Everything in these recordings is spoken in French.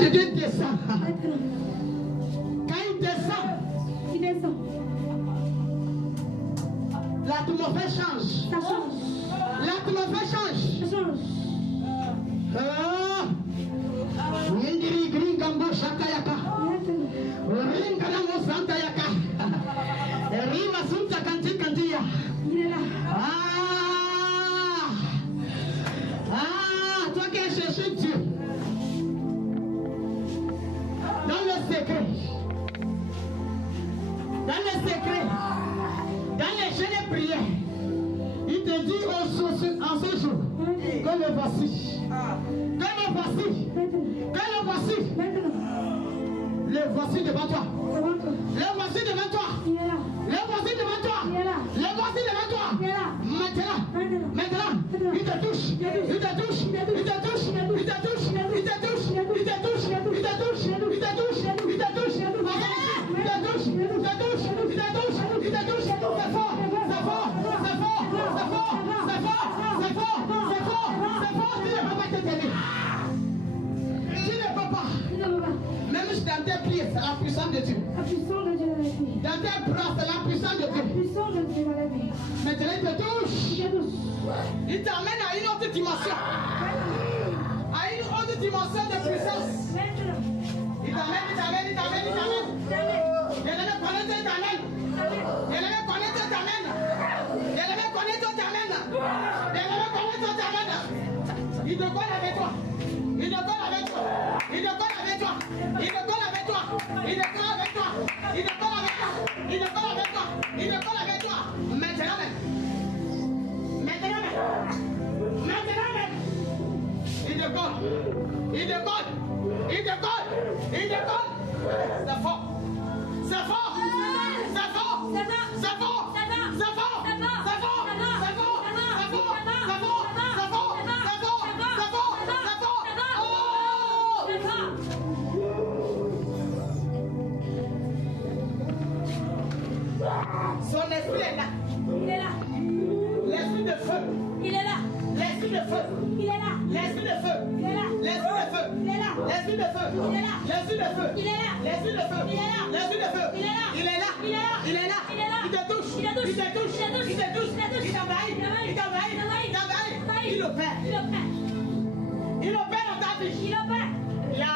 puissance de Dieu descend. Quand il descend, l'atmosphère change. Ça change. L'atmosphère change. Ça change. Indiri green gambo shakayaka. Ringana mo santa yaka. Rima sunta kanti kantiya. Il est là. Toi qui as cherché Dieu dans le secret, dans les chaînes de prière, il te dit en ce jour que le voici, le voici devant toi, le voici devant toi, le voici devant toi, le voici devant toi. Maintenant, il te touche, il te touche, il te touche, il te touche, il te touche, il te touche, il te touche, il te touche, il te touche, il te touche, il te touche, il te touche, il te touche, c'est fort, c'est fort, c'est fort, c'est fort, c'est fort, c'est fort, c'est fort, c'est fort, tu ne peux pas te tenir. Tu ne peux pas. Même dans tes pieds, c'est la puissance de Dieu. La puissance de Dieu dans la vie. Dans tes bras, c'est la puissance de Dieu. La puissance de Dieu dans la vie. Maintenant, il te touche. Il te touche. Il t'amène à une autre dimension. À une autre dimension de puissance. Il t'amène, il t'amène, il t'amène, il t'amène. Il allait connaître, il t'amène. Il allait connaître, il t'amène. Il allait connaître, il t'amène. Il allait connaître, il t'amène. Il te colle avec toi. Il te colle avec toi. Il te colle avec toi. Il te colle avec toi. Il te colle avec toi. Il te colle avec toi. Il te colle avec toi. Il te colle avec toi. Maintenant même. Maintenant même. Maintenant même. Il te colle. Il te colle. Il te colle. Il te colle. C'est fort. C'est fort. C'est fort. C'est fort. C'est fort. C'est fort. C'est fort. C'est fort. C'est fort. C'est fort. C'est fort. C'est fort. C'est fort. C'est fort. Son esprit est là. Il est là. L'esprit de feu. Il est là. L'esprit de feu. Il est là. L'esprit de feu. Il est là. L'esprit de feu. Il est là. L'esprit de feu. Il est là. L'esprit de feu. Il est là. L'esprit de feu. Il est là. L'esprit de feu. Il est là. Il est là. Il est là. Il est là. Il est là. Il te touche. Il te touche. Il te touche. Il te touche. Il te touche. Il te touche. Il t'envahit. Il Il t'envahit. t'envahit. Il t'envahit. Il opère. Il opère. Il opère dans ta vie. Il opère. Là.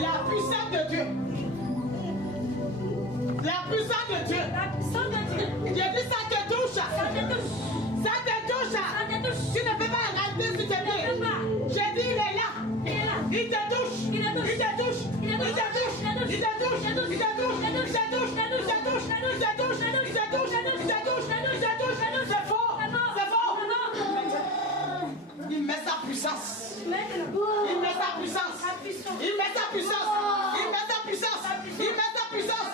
La puissance de Dieu. La puissance de Dieu. La puissance de Dieu. J'ai dit ça te touche. Ça te touche. Ça te touche. Ça te touche. Tu ne peux pas rester sur tes pieds. J'ai dit il est là. Il est là. Il te touche. Il te touche. Il te touche. Il te touche. Il te touche. Il te touche. Il te touche. Il te touche. Il te touche. Il te touche. Il te touche. Il te touche. Il te touche. Il te touche. Il te touche. Il te touche. Il te touche. C'est fort. C'est fort. Il met sa puissance. Il met sa puissance. Il met sa puissance. Il met sa puissance. Il met sa puissance.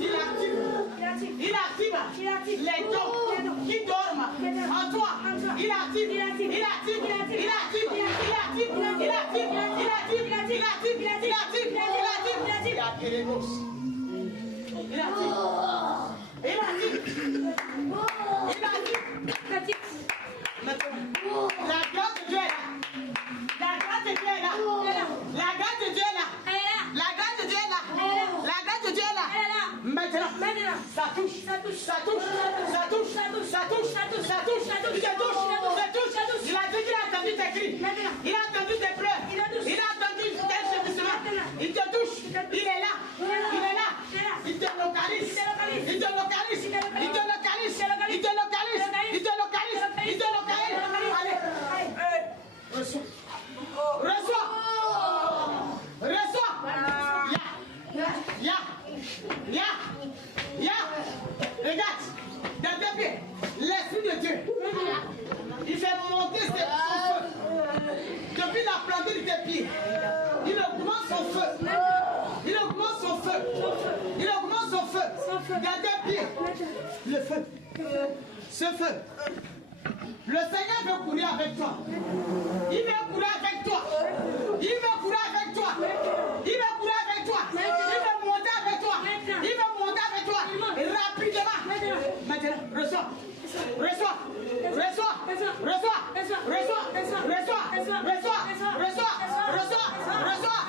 Il active. Il active les dons qui dorment en toi. Il active. Il active. Il active. Il active. Il active. Il active. Il active. Il active. Il active. Il active. Il active. Il active. Il active. Il active. Maintenant, la grâce de Dieu est là. La grâce de Dieu est là. La grâce de Dieu est là. La grâce de Dieu est là. La grâce de Dieu est là. Maintenant, ça touche. Ça touche. Ça touche. Ça touche. Ça touche. Ça touche. Ça touche. Ça touche. Ça touche. Il a dit qu'il a entendu tes cris. Il a entendu tes pleurs. Il a entendu tes gémissements. Il te touche. Il est là. Il est là. Il te localise. Il te localise. Il te localise. Il te localise. Il te localise. Il te localise. Allez. Reçois. Reçois. Reçois. Ya. Regarde. Dans tes pieds. L'esprit de Dieu. Il fait monter son feu. Depuis la plantée de tes pieds. Il augmente son feu. Il augmente son feu. Il augmente son feu. Dans tes pieds. Le feu. Ce feu. Le Seigneur veut courir avec toi. Il veut